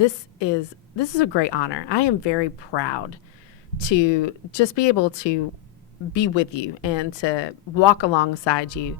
this is a great honor. I am very proud to just be able to be with you and to walk alongside you.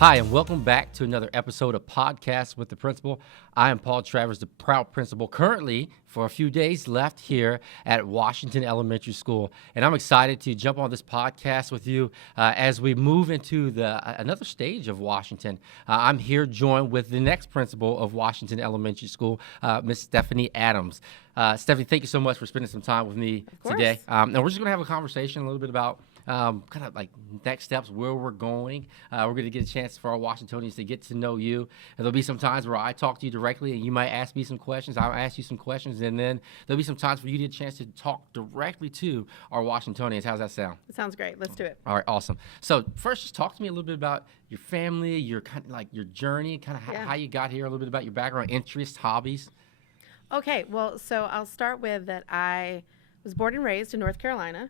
Hi, and welcome back to another episode of Podcast with the Principal. I am Paul Travers, the proud principal, currently for a few days left here at Washington Elementary School. And I'm excited to jump on this podcast with you as we move into another stage of Washington. I'm here joined with the next principal of Washington Elementary School, Miss Stephanie Adams. Stephanie, thank you so much for spending some time with me today. And we're just going to have a conversation a little bit about kind of like next steps, where we're going. We're going to get a chance for our Washingtonians to get to know you. And there'll be some times where I talk to you directly and you might ask me some questions. I'll ask you some questions. And then there'll be some times where you get a chance to talk directly to our Washingtonians. How's that sound? It sounds great. Let's do it. All right, awesome. So first, just talk to me a little bit about your family, your kind of like your journey, kind of how you got here, a little bit about your background, interests, hobbies. Okay, well, so I'll start with that I was born and raised in North Carolina,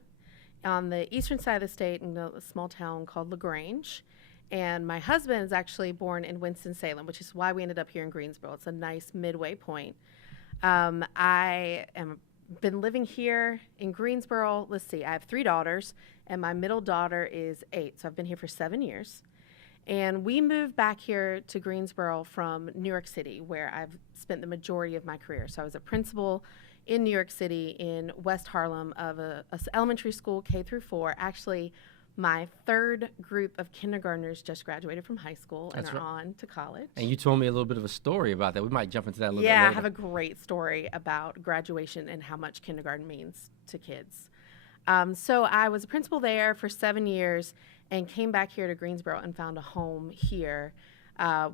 on the eastern side of the state in a small town called LaGrange. And my husband is actually born in Winston-Salem, which is why we ended up here in Greensboro. It's a nice midway point. I am been living here in Greensboro. Let's see, I have 3 daughters, and my middle daughter is 8. So I've been here for 7 years. And we moved back here to Greensboro from New York City, where I've spent the majority of my career. So I was a principal in New York City in West Harlem of a elementary school, K through 4. Actually, my 3rd group of kindergartners just graduated from high school and are on to college. And you told me a little bit of a story about that. We might jump into that a little bit later. Yeah, I have a great story about graduation and how much kindergarten means to kids. So I was a principal there for 7 years and came back here to Greensboro and found a home here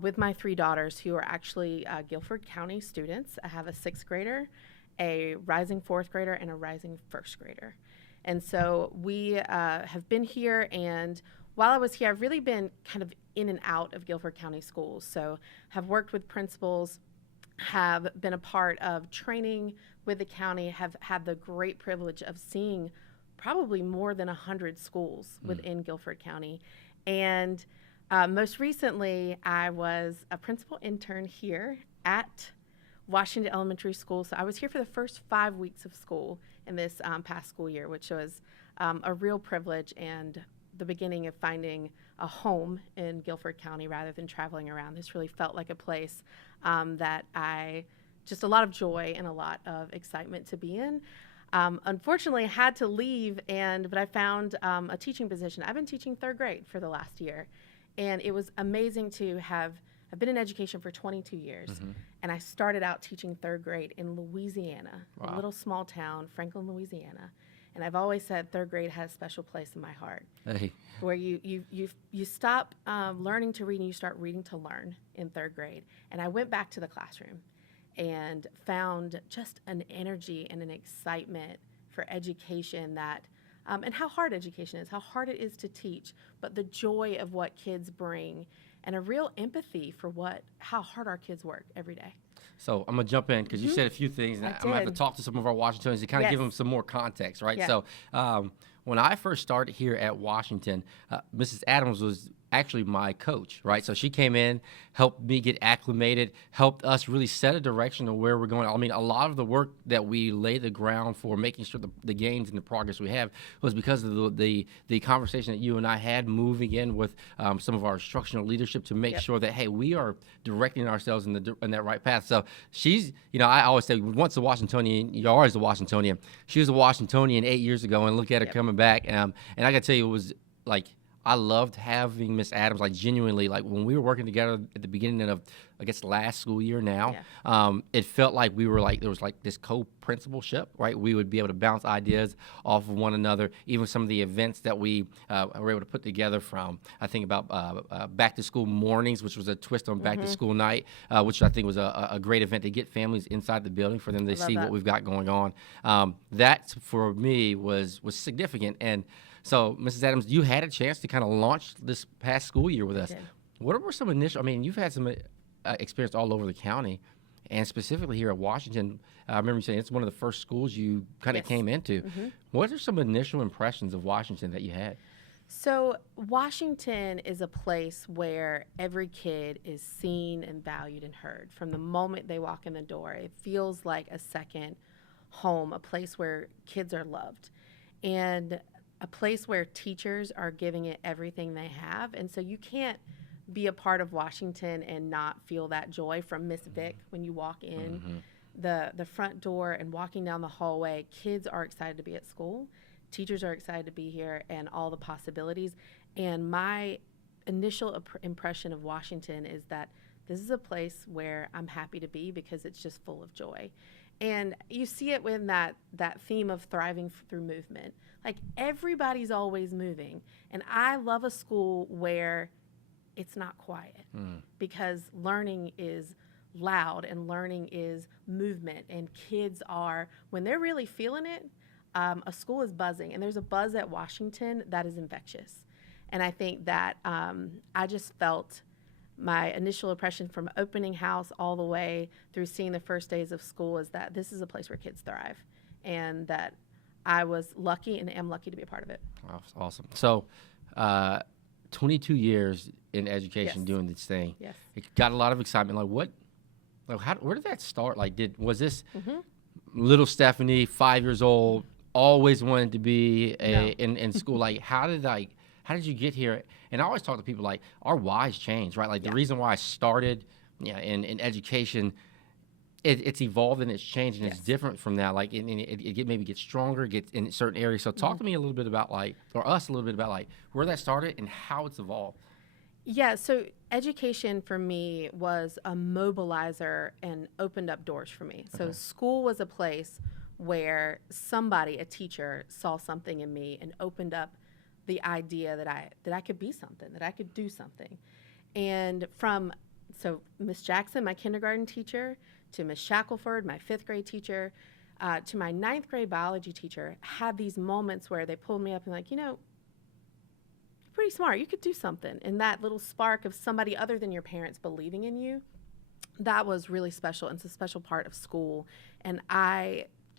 with my 3 daughters who are actually Guilford County students. I have a 6th grader, a rising 4th grader, and a rising 1st grader. And so we have been here, and while I was here, I've really been kind of in and out of Guilford County schools. So have worked with principals, have been a part of training with the county, have had the great privilege of seeing probably more than 100 schools within Guilford County. And most recently, I was a principal intern here at Washington Elementary School. So I was here for the first 5 weeks of school in this past school year, which was a real privilege and the beginning of finding a home in Guilford County rather than traveling around. This really felt like a place that just a lot of joy and a lot of excitement to be in. Unfortunately, I had to leave, but I found a teaching position. I've been teaching 3rd grade for the last year, and it was amazing to I've been in education for 22 years, and I started out teaching 3rd grade in Louisiana, a little small town, Franklin, Louisiana. And I've always said 3rd grade has a special place in my heart, where you stop learning to read and you start reading to learn in 3rd grade. And I went back to the classroom and found just an energy and an excitement for education and how hard education is, how hard it is to teach, but the joy of what kids bring and a real empathy for how hard our kids work every day. So I'm going to jump in because you said a few things, and I'm going to have to talk to some of our Washingtonians to kind of give them some more context, right? Yeah. So when I first started here at Washington, Mrs. Adams was actually my coach, right? So she came in, helped me get acclimated, helped us really set a direction of where we're going. I mean, a lot of the work that we laid the ground for making sure the gains and the progress we have was because of the conversation that you and I had moving in with some of our instructional leadership to make sure that, hey, we are directing ourselves in that right path. So she's, I always say, once a Washingtonian, you're always a Washingtonian. She was a Washingtonian 8 years ago, and look at her coming back. And I got to tell you, it was like, I loved having Miss Adams, like genuinely, like when we were working together at the beginning of, I guess, last school year now, it felt like we were like, there was like this co-principalship, right? We would be able to bounce ideas off of one another, even some of the events that we were able to put together from, I think about back to school mornings, which was a twist on back to school night, which I think was a great event to get families inside the building for them to see what we've got going on. That for me was significant. And so, Mrs. Adams, you had a chance to kind of launch this past school year with us. What were some initial? I mean, you've had some experience all over the county, and specifically here at Washington. I remember you saying it's one of the first schools you kind of Yes. came into. What are some initial impressions of Washington that you had? So, Washington is a place where every kid is seen and valued and heard from the moment they walk in the door. It feels like a second home, a place where kids are loved, and a place where teachers are giving it everything they have. And so, you can't be a part of Washington and not feel that joy from Miss Vick when you walk in the front door and walking down the hallway. Kids are excited to be at school. Teachers are excited to be here and all the possibilities. And my initial impression of Washington is that this is a place where I'm happy to be because it's just full of joy. And you see it when that theme of thriving through movement. Like everybody's always moving. And I love a school where it's not quiet because learning is loud and learning is movement. And kids are, when they're really feeling it, a school is buzzing, and there's a buzz at Washington that is infectious. And I think that I just felt my initial impression from opening house all the way through seeing the first days of school is that this is a place where kids thrive, and that I was lucky and am lucky to be a part of it. Oh, awesome. So, 22 years in education Yes. doing this thing. Yes. It got a lot of excitement. Where did that start? Was this little Stephanie, 5 years old, always wanted to be in school? Like, how did you get here? And I always talk to people like our whys change, right? Like the reason why I started in education, it's evolved and it's changed and it's different from that. Like it maybe gets stronger, gets in certain areas. So talk to me a little bit about us a little bit about where that started and how it's evolved. Yeah, so education for me was a mobilizer and opened up doors for me. So school was a place where somebody, a teacher, saw something in me and opened up the idea that I could be something, that I could do something. And so Miss Jackson, my kindergarten teacher, to Miss Shackelford, my 5th grade teacher, to my 9th grade biology teacher, had these moments where they pulled me up and like, you're pretty smart. You could do something. And that little spark of somebody other than your parents believing in you, that was really special. And it's a special part of school. And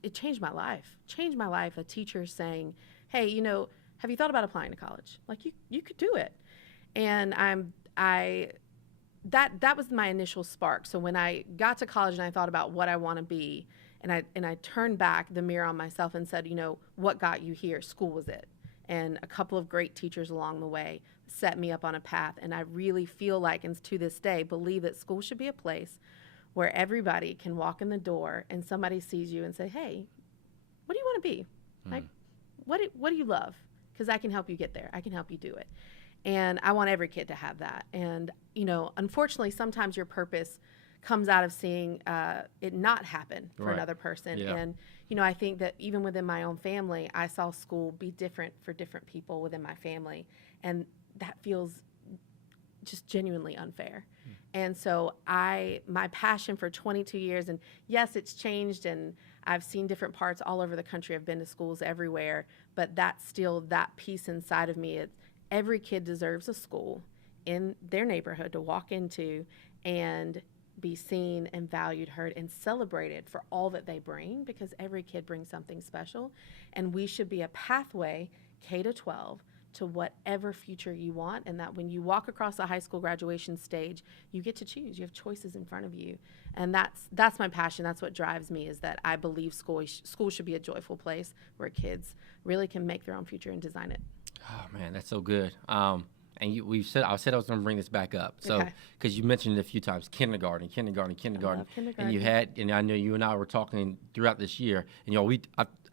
it changed my life. A teacher saying, hey, have you thought about applying to college? Like you could do it. And that was my initial spark. So when I got to college and I thought about what I want to be, and I turned back the mirror on myself and said, what got you here? School was it. And a couple of great teachers along the way set me up on a path. And I really feel like, and to this day, believe that school should be a place where everybody can walk in the door and somebody sees you and say, hey, what do you want to be? Like, what do you love? Because I can help you get there. I can help you do it. And I want every kid to have that. And, unfortunately, sometimes your purpose comes out of seeing it not happen for another person. Yeah. And, I think that even within my own family, I saw school be different for different people within my family. And that feels just genuinely unfair. And so my passion for 22 years, and yes, it's changed, and I've seen different parts all over the country. I've been to schools everywhere, but that's still that piece inside of me. Every kid deserves a school in their neighborhood to walk into and be seen and valued, heard, and celebrated for all that they bring, because every kid brings something special. And we should be a pathway, K to 12, to whatever future you want, and that when you walk across the high school graduation stage, you get to choose. You have choices in front of you. And that's my passion. That's what drives me, is that I believe school should be a joyful place where kids really can make their own future and design it. Oh man, that's so good. And I said I was going to bring this back up. So, because you mentioned it a few times, kindergarten, I love kindergarten. and I know you and I were talking throughout this year, and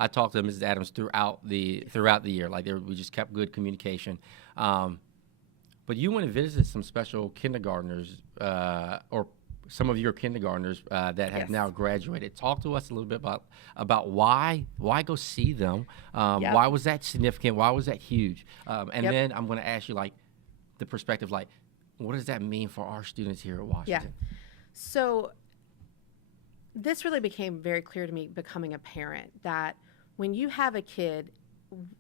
I talked to Mrs. Adams throughout the year, we just kept good communication. But you went and visited some special kindergartners, or some of your kindergartners that have now graduated. Talk to us a little bit about why go see them. Why was that significant? Why was that huge? And then I'm going to ask you the perspective, what does that mean for our students here at Washington? Yeah. So this really became very clear to me becoming a parent, that when you have a kid,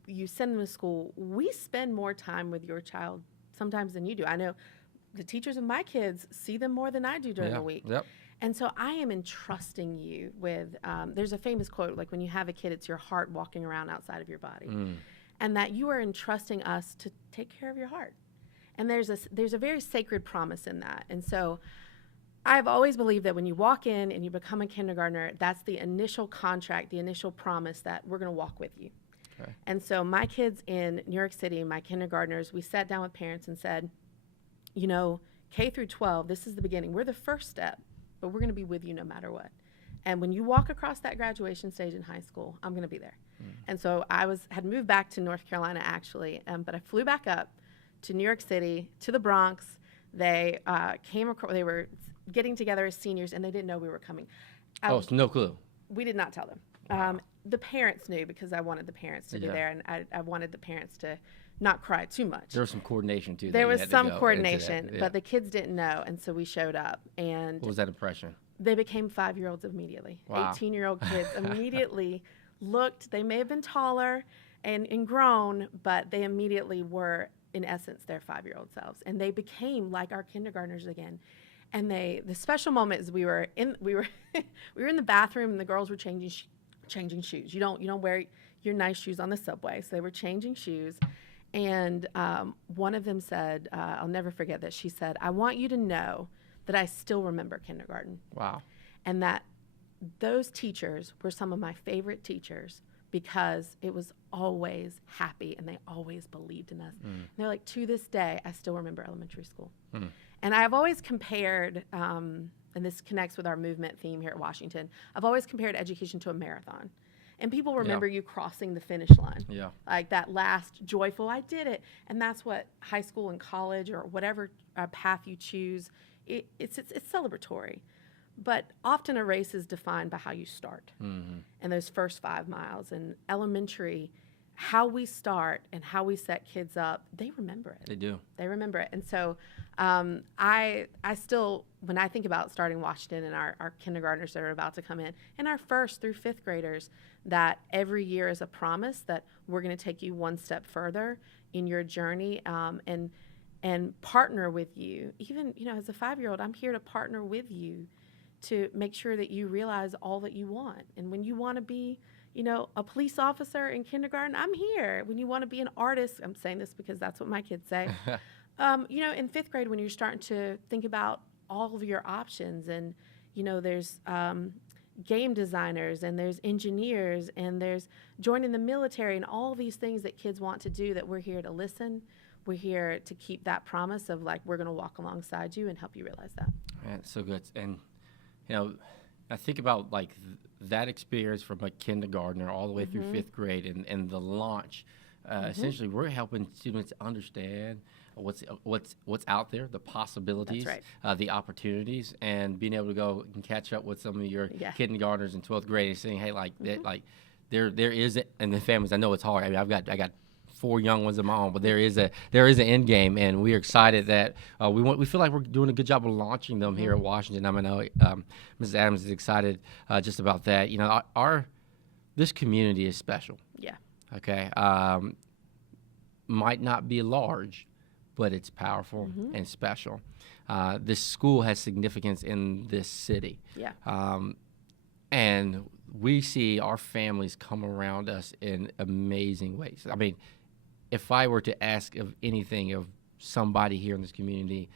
you send them to school, we spend more time with your child sometimes than you do. I know the teachers of my kids see them more than I do during Yeah. the week. Yep. And so I am entrusting you with, there's a famous quote, like when you have a kid, it's your heart walking around outside of your body. And that you are entrusting us to take care of your heart. And there's a very sacred promise in that. And so I've always believed that when you walk in and you become a kindergartner, that's the initial contract, the initial promise that we're going to walk with you. Okay. And so my kids in New York City, my kindergartners, we sat down with parents and said, you know, K through 12, this is the beginning. We're the first step, but we're going to be with you no matter what. And when you walk across that graduation stage in high school, I'm going to be there. And so had moved back to North Carolina actually, but I flew back up to New York City, to the Bronx. They they were getting together as seniors, and they didn't know we were coming. So no clue. We did not tell them. Wow. The parents knew because I wanted the parents to be Yeah. there, and I wanted the parents to not cry too much. There was some coordination too. There that you was had to some go coordination, into that. Yeah. but the kids didn't know, and so we showed up, and What was that impression? they became 5-year-olds immediately. Wow. 18-year-old kids immediately looked, they may have been taller and grown, but they immediately were, in essence, their 5-year-old selves. And they became like our kindergartners again. And the special moment is we were in the bathroom and the girls were changing shoes. You don't wear your nice shoes on the subway. So they were changing shoes. And one of them said, I'll never forget this. She said, I want you to know that I still remember kindergarten. Wow. And that those teachers were some of my favorite teachers because it was always happy and they always believed in us. And they're like, to this day, I still remember elementary school. And I've always compared, and this connects with our movement theme here at Washington, I've always compared education to a marathon. And people remember you crossing the finish line. Yeah. Like that last joyful, I did it. And that's what high school and college or whatever path you choose, it's celebratory. But often a race is defined by how you start and those first 5 miles. And elementary, how we start and how we set kids up, they remember it. They do. They remember it. And so I still, when I think about starting Washington and our kindergartners that are about to come in, and our 1st through 5th graders, that every year is a promise that we're going to take you one step further in your journey and partner with you. Even, as a 5-year-old, I'm here to partner with you to make sure that you realize all that you want. And when you want to be, a police officer in kindergarten, I'm here. When you want to be an artist, I'm saying this because that's what my kids say. In 5th grade, when you're starting to think about all of your options and, there's game designers and there's engineers and there's joining the military and all these things that kids want to do, that we're here to listen. We're here to keep that promise of like, we're going to walk alongside you and help you realize that. Man, so good. And, I think about like that experience from a kindergartner all the way through 5th grade and the launch. Essentially, we're helping students understand what's out there, the possibilities, That's right. The opportunities, and being able to go and catch up with some of your kindergartners in 12th grade and saying, hey, like that, like there is, and the families. I know it's hard. I mean, I got 4 young ones of my own, but there is an end game, and we're excited that we feel like we're doing a good job of launching them here at Washington. I know Mrs. Adams is excited just about that. This community is special. Yeah. Okay, might not be large, but it's powerful and special. This school has significance in this city. Yeah. And we see our families come around us in amazing ways. I mean, if I were to ask of anything of somebody here in this community,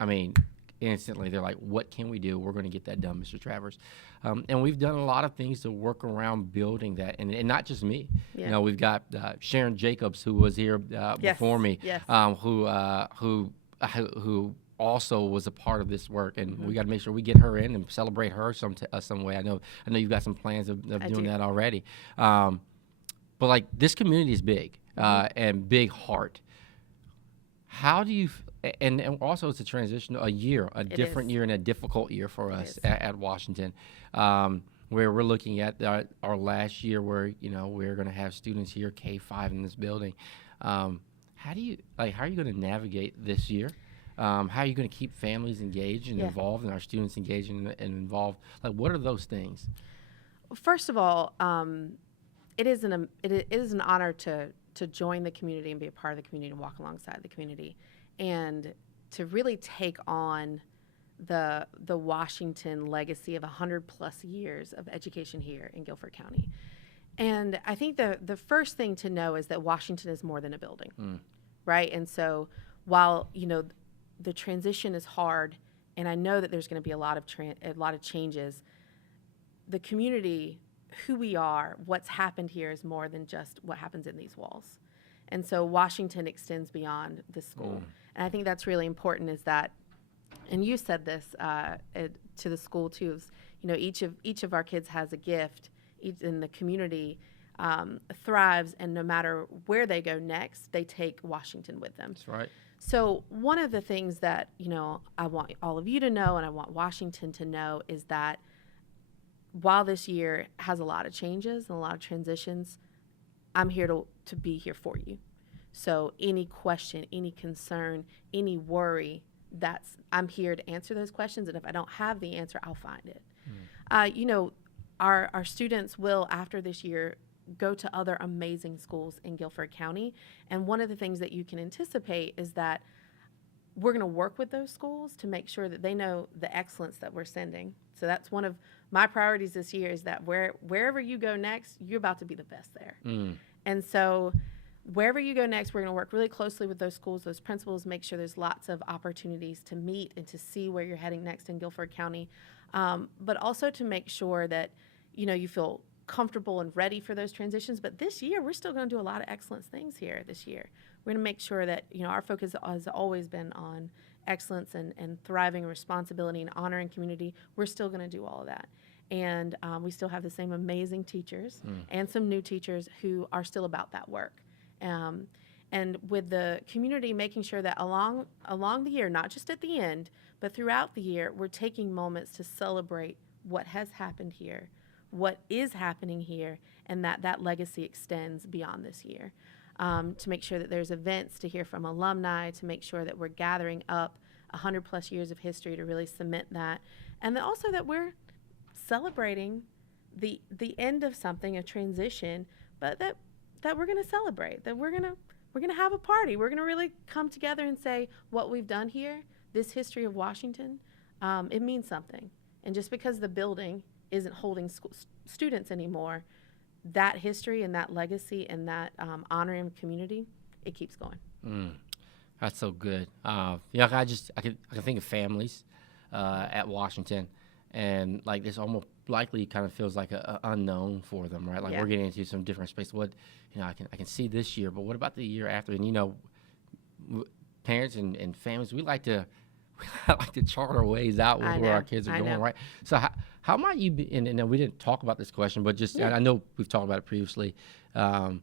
I mean, instantly they're like, what can we do? We're going to get that done, Mr. Travers. And we've done a lot of things to work around building that. And not just me. Yeah. We've got Sharon Jacobs, who was here before me, Yes. who also was a part of this work, and we got to make sure we get her in and celebrate her some way. I know you've got some plans of doing that already. But like this community is big and big heart. How do you? And also it's a transition, a different year and a difficult year for us at Washington, where we're looking at our last year where we're going to have students here K-5 in this building. How are you going to navigate this year? How are you going to keep families engaged and involved, and our students engaged and involved? Like, what are those things? First of all, it is an honor to join the community and be a part of the community and walk alongside the community. And really take on the Washington legacy of 100+ years of education here in Guilford County. And I think the first thing to know is that Washington is more than a building, right? And so while, the transition is hard, and I know that there's going to be a lot of changes, the community, who we are, what's happened here is more than just what happens in these walls. And so Washington extends beyond the school. And I think that's really important, is that, and you said this to the school too, is, each of our kids has a gift, in the community thrives, and no matter where they go next, they take Washington with them. That's right. So one of the things that, I want all of you to know, and I want Washington to know, is that while this year has a lot of changes and a lot of transitions, I'm here to be here for you. So any question, any concern, any worry, I'm here to answer those questions. And if I don't have the answer, I'll find it. Our students will, after this year, go to other amazing schools in Guilford County. And one of the things that you can anticipate is that we're going to work with those schools to make sure that they know the excellence that we're sending. So that's one of my priorities this year, is that wherever you go next, you're about to be the best there. And so wherever you go next, we're going to work really closely with those schools, those principals, make sure there's lots of opportunities to meet and to see where you're heading next in Guilford County, but also to make sure that, you feel comfortable and ready for those transitions. But this year, we're still going to do a lot of excellence things here this year. We're going to make sure that, our focus has always been on excellence and thriving and responsibility and honoring community. We're still going to do all of that. And we still have the same amazing teachers and some new teachers who are still about that work. And with the community, making sure that along the year, not just at the end, but throughout the year, we're taking moments to celebrate what has happened here, what is happening here, and that legacy extends beyond this year. To make sure that there's events to hear from alumni, to make sure that we're gathering up 100+ years of history to really cement that, and then also that we're celebrating the end of something, a transition, but that we're going to celebrate, that we're going to have a party. We're going to really come together and say what we've done here, this history of Washington, it means something. And just because the building isn't holding students anymore, that history and that legacy and that honoring community, it keeps going. That's so good. I can think of families at Washington, and like this almost likely kind of feels like a unknown for them, right? Like we're getting into some different space. What I can see this year, but what about the year after? And parents and families, we like to chart our ways out with where our kids are going, right? So how might you be, and we didn't talk about this question, but just I know we've talked about it previously. How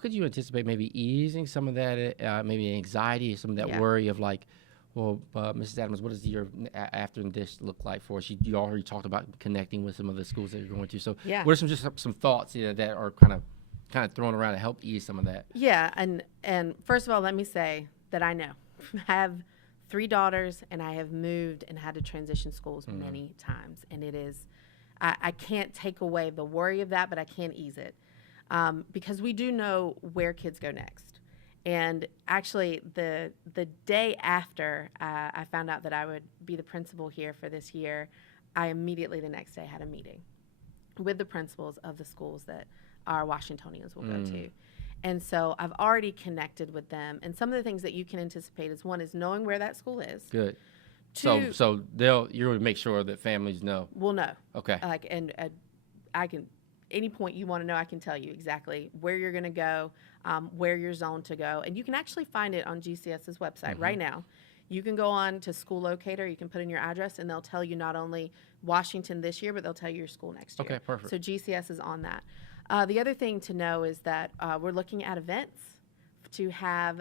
could you anticipate maybe easing some of that, maybe anxiety, some of that worry of like, well, Mrs. Adams, what does the year after this look like for us? You already talked about connecting with some of the schools that you're going to. So what are some thoughts that are kind of thrown around to help ease some of that? Yeah, and first of all, let me say that I know. I have 3 daughters, and I have moved and had to transition schools many times. And it is, I can't take away the worry of that, but I can ease it. Because we do know where kids go next. And actually, the day after I found out that I would be the principal here for this year, I immediately the next day had a meeting with the principals of the schools that our Washingtonians will go to. And so I've already connected with them. And some of the things that you can anticipate is, one is knowing where that school is. Good. 2, so you're going to make sure that families know. Will know. Okay. And I can, any point you want to know, I can tell you exactly where you're going to go, where you're zoned to go. And you can actually find it on GCS's website right now. You can go on to School Locator, you can put in your address, and they'll tell you not only Washington this year, but they'll tell you your school next year. Okay, perfect. So GCS is on that. The other thing to know is that we're looking at events to have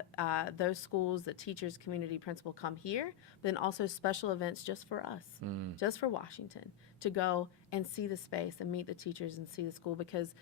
those schools, the teachers, community, principal come here, but then also special events just for us, just for Washington, to go and see the space and meet the teachers and see the school. Because,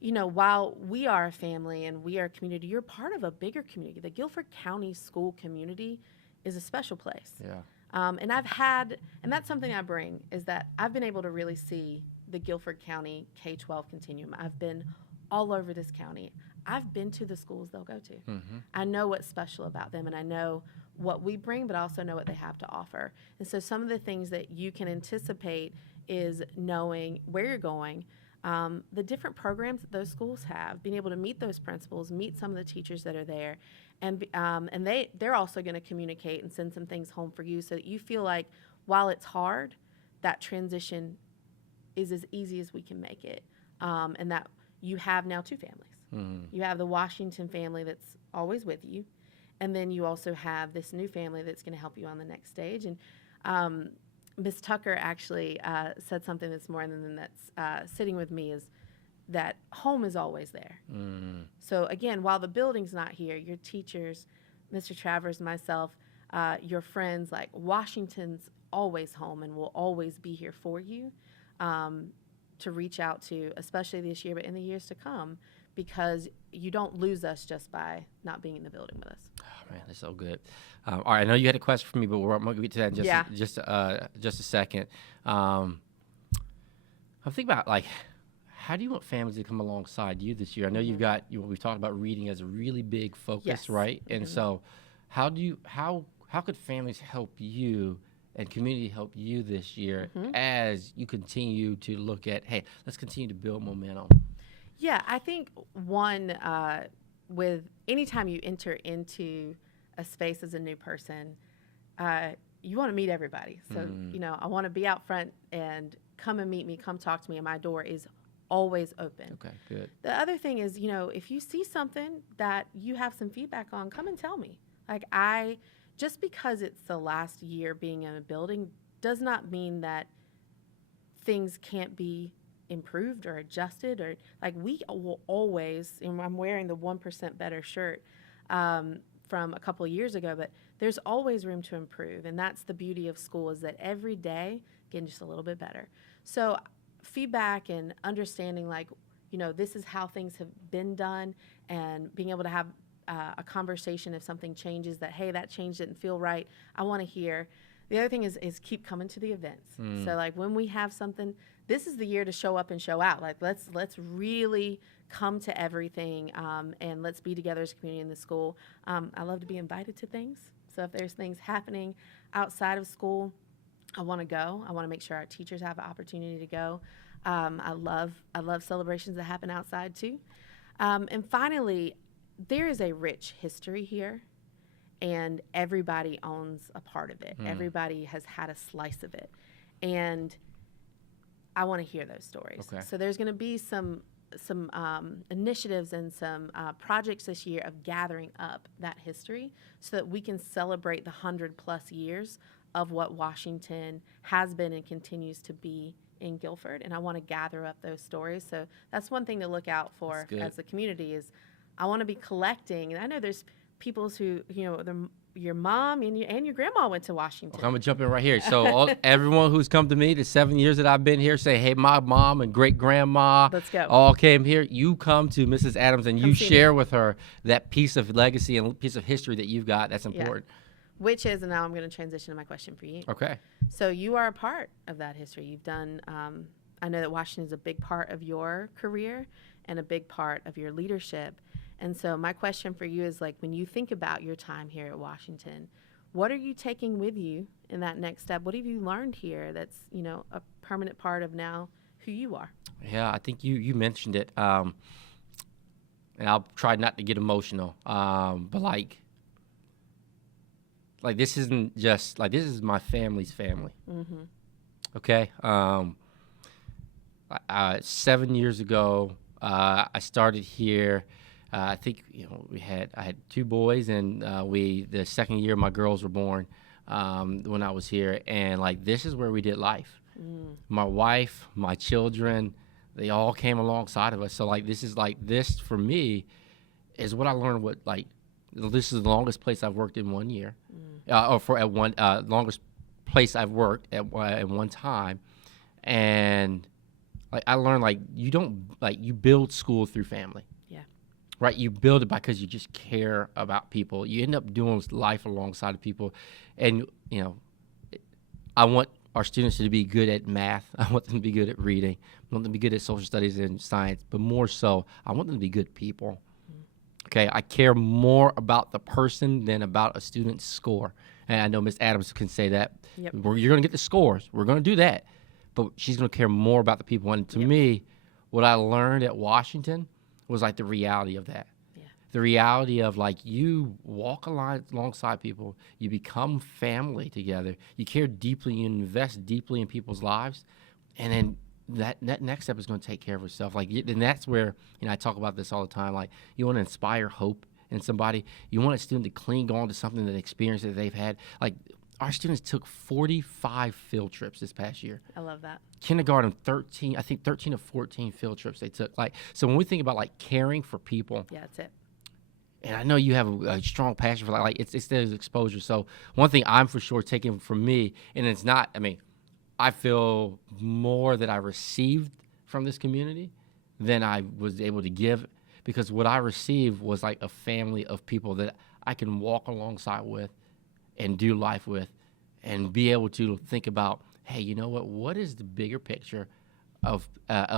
while we are a family and we are a community, you're part of a bigger community. The Guilford County school community is a special place. Yeah. And that's something I bring, is that I've been able to really see the Guilford County K-12 continuum. I've been all over this county. I've been to the schools they'll go to. I know what's special about them, and I know what we bring, but also know what they have to offer. And so some of the things that you can anticipate is knowing where you're going, the different programs that those schools have, being able to meet those principals, meet some of the teachers that are there, and they're also going to communicate and send some things home for you so that you feel like while it's hard, that transition is as easy as we can make it, and that you have now two families. You have the Washington family that's always with you, and then you also have this new family that's going to help you on the next stage. And Ms. Tucker actually said something this morning that's sitting with me, is that home is always there. So again, while the building's not here, your teachers, Mr. Travers, myself, your friends, like Washington's always home and will always be here for you to reach out to, especially this year, but in the years to come, because you don't lose us just by not being in the building with us. Oh, man, that's so good. All right, I know you had a question for me, but I'm going to get to that in just a second. I'm thinking about, like, how do you want families to come alongside you this year? I know you've got, we've talked about reading as a really big focus, right? And so how could families help you and community help you this year as you continue to look at, hey, let's continue to build momentum? Yeah, I think one, with anytime you enter into a space as a new person, you want to meet everybody. So, I want to be out front and come and meet me, come talk to me, and my door is always open. Okay, good. The other thing is, if you see something that you have some feedback on, come and tell me. Like, just because it's the last year being in a building does not mean that things can't be improved or adjusted, or like we will always, and I'm wearing the 1% better shirt from a couple of years ago, but there's always room to improve. And that's the beauty of school, is that every day getting just a little bit better. So feedback and understanding, like, this is how things have been done, and being able to have a conversation if something changes, that, hey, that change didn't feel right, I want to hear. The other thing is keep coming to the events. So like when we have something, this is the year to show up and show out. Like let's really come to everything, and let's be together as a community in the school. I love to be invited to things. So if there's things happening outside of school, I want to go. I want to make sure our teachers have an opportunity to go. I love celebrations that happen outside too. And finally, there is a rich history here, and everybody owns a part of it. Everybody has had a slice of it, and I want to hear those stories. Okay. So there's going to be some initiatives and some projects this year of gathering up that history so that we can celebrate the 100+ years of what Washington has been and continues to be in Guilford. And I want to gather up those stories. So that's one thing to look out for as a community, is I want to be collecting. And I know there's people who, your mom and your grandma went to Washington. Okay, I'm going to jump in right here. So everyone who's come to me the 7 years that I've been here say, hey, my mom and great-grandma all came here. You come to Mrs. Adams and you share with her that piece of legacy and piece of history that you've got. That's important. Yeah. Which is, and now I'm going to transition to my question for you. Okay. So you are a part of that history. You've done, I know that Washington is a big part of your career and a big part of your leadership. And so my question for you is, like, when you think about your time here at Washington, what are you taking with you in that next step? What have you learned here that's, a permanent part of now who you are? Yeah, I think you mentioned it. And I'll try not to get emotional. But like this isn't just, like, this is my family's family. Okay? 7 years ago, I started here. I think I had two boys, and the second year my girls were born when I was here, and like this is where we did life. My wife, my children, they all came alongside of us. So like this for me is what I learned. This is the longest place I've worked in 1 year, longest place I've worked at one time, and like I learned you build school through family. Right, you build it because you just care about people. You end up doing life alongside of people, and I want our students to be good at math. I want them to be good at reading. I want them to be good at social studies and science. But more so, I want them to be good people. Okay, I care more about the person than about a student's score. And I know Miss Adams can say that. Yep. You're going to get the scores. We're going to do that. But she's going to care more about the people. And to Yep. me, what I learned at Washington was like the reality of that. Yeah. The reality of like you walk alongside people, you become family together, you care deeply, you invest deeply in people's lives, and then that next step is going to take care of itself. Like, and that's where, I talk about this all the time. Like, you want to inspire hope in somebody. You want a student to cling on to something, that experience that they've had. Like, our students took 45 field trips this past year. I love that. Kindergarten, 13 or 14 field trips they took. Like, so when we think about like caring for people, Yeah, that's it. and I know you have a strong passion for like it's there's exposure. So one thing I'm for sure taking from me, and it's not, I feel more that I received from this community than I was able to give, because what I received was like a family of people that I can walk alongside with and do life with, and be able to think about, hey, you know what is the bigger picture of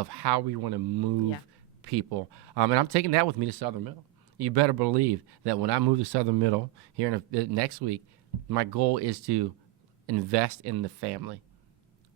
how we want to move people, and I'm taking that with me to Southern Middle. You better believe that when I move to Southern Middle here next week, my goal is to invest in the family.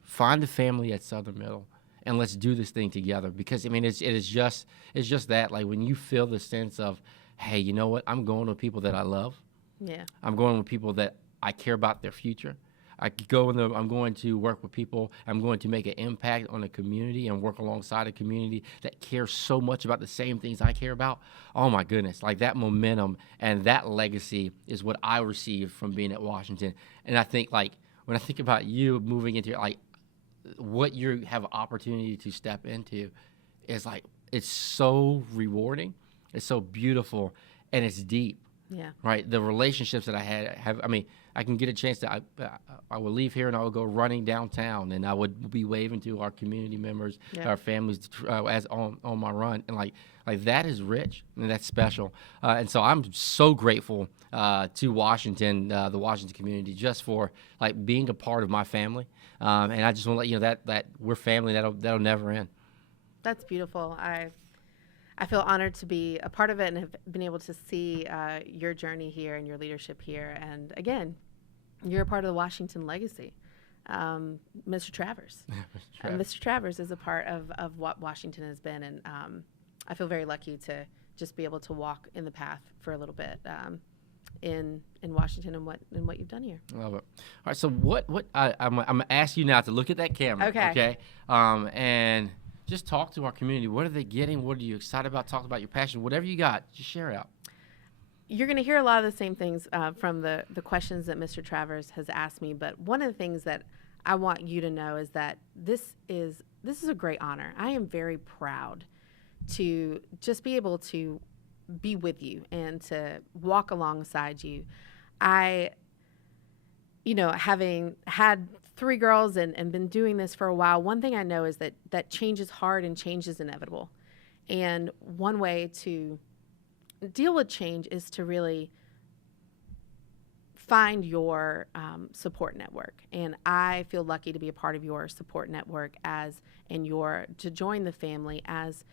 Find the family at Southern Middle, and let's do this thing together. Because it's just that, like, when you feel the sense of, hey, you know what? I'm going with people that I love. Yeah. I'm going with people that I care about their future. I'm going to work with people. I'm going to make an impact on the community and work alongside a community that cares so much about the same things I care about. Oh my goodness, like that momentum and that legacy is what I received from being at Washington. And I think, like, when I think about you moving into like what you have opportunity to step into, is like, it's so rewarding, it's so beautiful, and it's deep. Yeah. Right. The relationships that I have. I can get a chance to. I would leave here and I would go running downtown, and I would be waving to our community members, our families, as on my run, and like that is rich and that's special. And so I'm so grateful to Washington, the Washington community, just for like being a part of my family. And I just want to let you know that we're family. That'll never end. That's beautiful. I feel honored to be a part of it and have been able to see your journey here and your leadership here. And again, you're a part of the Washington legacy. Mr. Travers. Mr. Travers is a part of what Washington has been. And I feel very lucky to just be able to walk in the path for a little bit in Washington and what you've done here. Love it. All right. So I'm going to ask you now to look at that camera. Okay. And just talk to our community. What are they getting? What are you excited about? Talk about your passion. Whatever you got, just share out. You're going to hear a lot of the same things from the questions that Mr. Travers has asked me. But one of the things that I want you to know is that this is a great honor. I am very proud to just be able to be with you and to walk alongside you. Having had 3 girls and been doing this for a while, one thing I know is that change is hard and change is inevitable. And one way to deal with change is to really find your support network. And I feel lucky to be a part of your support network to join the family as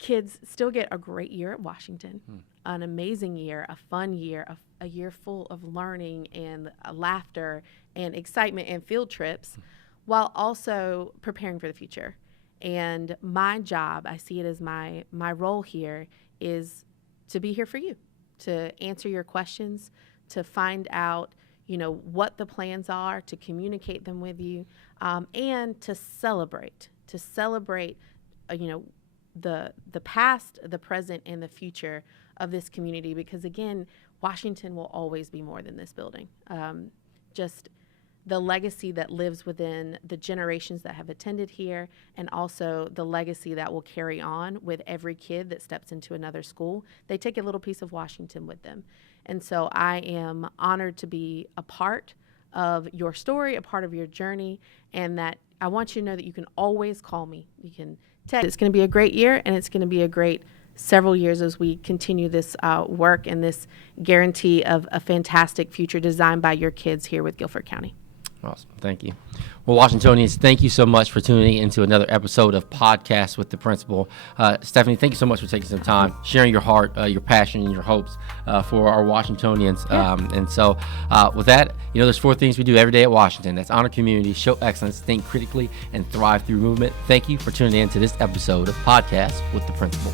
kids still get a great year at Washington, an amazing year, a fun year, a year full of learning and laughter and excitement and field trips, while also preparing for the future. And my job, I see it as my role here, is to be here for you, to answer your questions, to find out, what the plans are, to communicate them with you, and to celebrate, the past, the present, and the future of this community. Because again, Washington will always be more than this building. Just the legacy that lives within the generations that have attended here, and also the legacy that will carry on with every kid that steps into another school. They take a little piece of Washington with them. And so I am honored to be a part of your story, a part of your journey, and that I want you to know that you can always call me. You can text. It's going to be a great year, and it's going to be a great several years as we continue this work and this guarantee of a fantastic future designed by your kids here with Guilford County. Awesome. Thank you. Well, Washingtonians, thank you so much for tuning into another episode of Podcast with the Principal. Stephanie, thank you so much for taking some time, sharing your heart, your passion, and your hopes for our Washingtonians. Yeah. And so with that, there's 4 things we do every day at Washington. That's honor community, show excellence, think critically, and thrive through movement. Thank you for tuning in to this episode of Podcast with the Principal.